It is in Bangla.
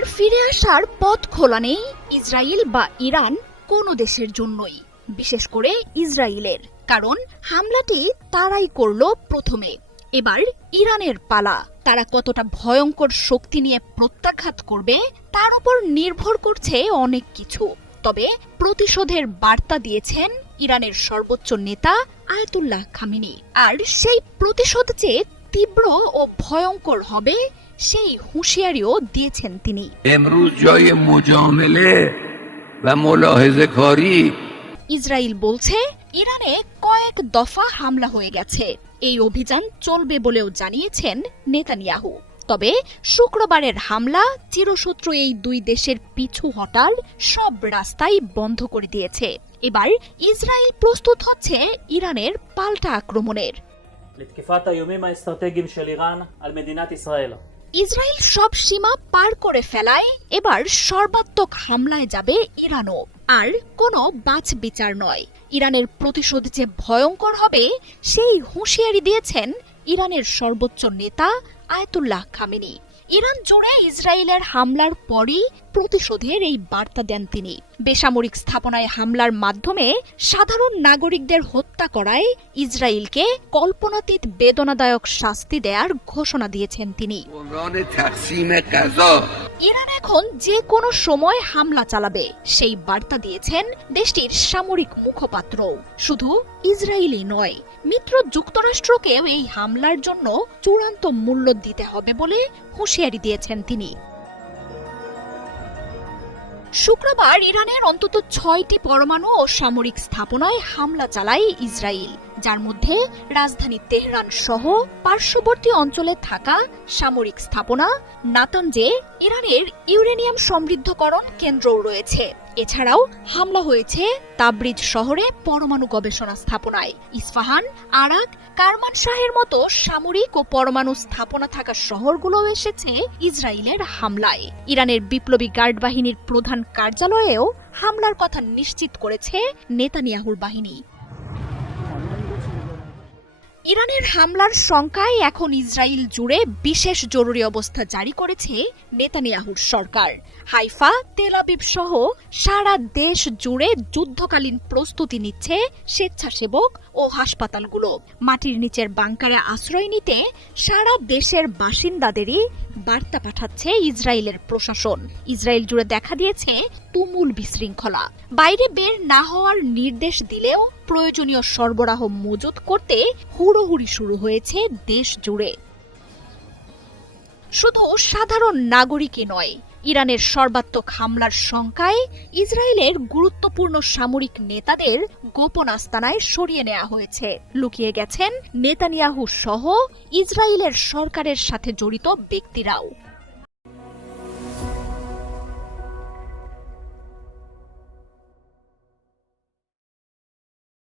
আর ফিরে আসার পথ খোলা নেই ইসরায়েল বা ইরান কোনো দেশের জন্যই, বিশেষ করে ইসরায়েলের, কারণ হামলাটি তারাই করলো প্রথমে। এবার ইরানের পালা। তারা কতটা ভয়ঙ্কর শক্তি নিয়ে প্রত্যাঘাত করবে তার উপর নির্ভর করছে অনেক কিছু। তবে প্রতিশোধের বার্তা দিয়েছেন ইরানের সর্বোচ্চ নেতা আয়াতুল্লাহ খামেনি। আর সেই প্রতিশোধ যে তীব্র ও ভয়ঙ্কর হবে সেই হুঁশিয়ারিও দিয়েছেন তিনি। ইসরায়েল বলছে ইরানে কয়েক দফা হামলা হয়ে গেছে, এই অভিযান চলবে বলেও জানিয়েছেন নেতানিয়াহু। তবে শুক্রবারের হামলা চিরশত্রু এই দুই দেশের পিছু হটার সব রাস্তাই বন্ধ করে দিয়েছে। এবার ইসরায়েল প্রস্তুত হচ্ছে ইরানের পাল্টা আক্রমণের। ইসরায়েল সব সীমা পার করে ফেলায় এবার সর্বাত্মক হামলায় যাবে ইরানও। আর কোনো বাছ বিচার নয়, ইরানের প্রতিশোধ যে ভয়ঙ্কর হবে সেই হুঁশিয়ারি দিয়েছেন ইরানের সর্বোচ্চ নেতা আয়াতুল্লাহ খামেনি। ইরান জুড়ে ইসরায়েলের হামলার পরই প্রতিশোধের এই বার্তা দেন তিনি। বেসামরিক স্থাপনায় হামলার মাধ্যমে সাধারণ নাগরিকদের হত্যা করায় ইসরায়েলকে কল্পনাতীত বেদনাদায়ক শাস্তি দেওয়ার ঘোষণা দিয়েছেন তিনি। ইরান এখন যে কোনো সময় হামলা চালাবে সেই বার্তা দিয়েছেন দেশটির সামরিক মুখপাত্র। শুধু ইসরায়েলই নয়, মিত্র যুক্তরাষ্ট্রকেও এই হামলার জন্য চূড়ান্ত মূল্য দিতে হবে বলে হুঁশিয়ারি দিয়েছেন তিনি। শুক্রবার ইরানের অন্তত 6টি পরমাণু ও সামরিক স্থাপনায় হামলা চালায় ইসরায়েল, যার মধ্যে রাজধানী তেহরান সহ পার্শ্ববর্তী অঞ্চলে থাকা সামরিক স্থাপনা নাতানজে ইরানের ইউরেনিয়াম সমৃদ্ধকরণ কেন্দ্রও রয়েছে। এছাড়াও হামলা হয়েছে তাবরিজ শহরে পরমাণু গবেষণা স্থাপনায়। ইস্পাহান, আরাক, কারমানশাহের মতো সামরিক ও পরমাণু স্থাপনা থাকা শহরগুলোও এসেছে ইসরায়েলের হামলায়। ইরানের বিপ্লবী গার্ড বাহিনীর প্রধান কার্যালয়েও হামলার কথা নিশ্চিত করেছে নেতানিয়াহুর বাহিনী। ইরানের হামলার শঙ্কায় এখন ইসরায়েল জুড়ে বিশেষ জরুরি অবস্থা জারি করেছে নেতানিয়াহুর সরকার। হাইফা, তেল আবিব সহ সারা দেশ জুড়ে যুদ্ধকালীন প্রস্তুতি নিচ্ছে স্বেচ্ছাসেবক ও হাসপাতালগুলো। মাটির নিচের বাংকারে আশ্রয় নিতে সারা দেশের বাসিন্দাদেরই বার্তা পাঠাচ্ছে ইসরায়েলের প্রশাসন। ইসরায়েল জুড়ে দেখা দিয়েছে তুমুল বিশৃঙ্খলা। বাইরে বের না হওয়ার নির্দেশ দিলেও প্রয়োজনীয় সরবরাহ মজুত করতে হুড়োহুড়ি শুরু হয়েছে দেশ জুড়ে। শুধু সাধারণ নাগরিকই নয়, ইরানের সর্বাত্মক হামলার শঙ্কায় ইসরায়েলের গুরুত্বপূর্ণ সামরিক নেতাদের গোপন আস্তানায় সরিয়ে নেওয়া হয়েছে। লুকিয়ে গেছেন নেতানিয়াহু সহ ইসরায়েলের সরকারের সাথে জড়িত ব্যক্তিরাও।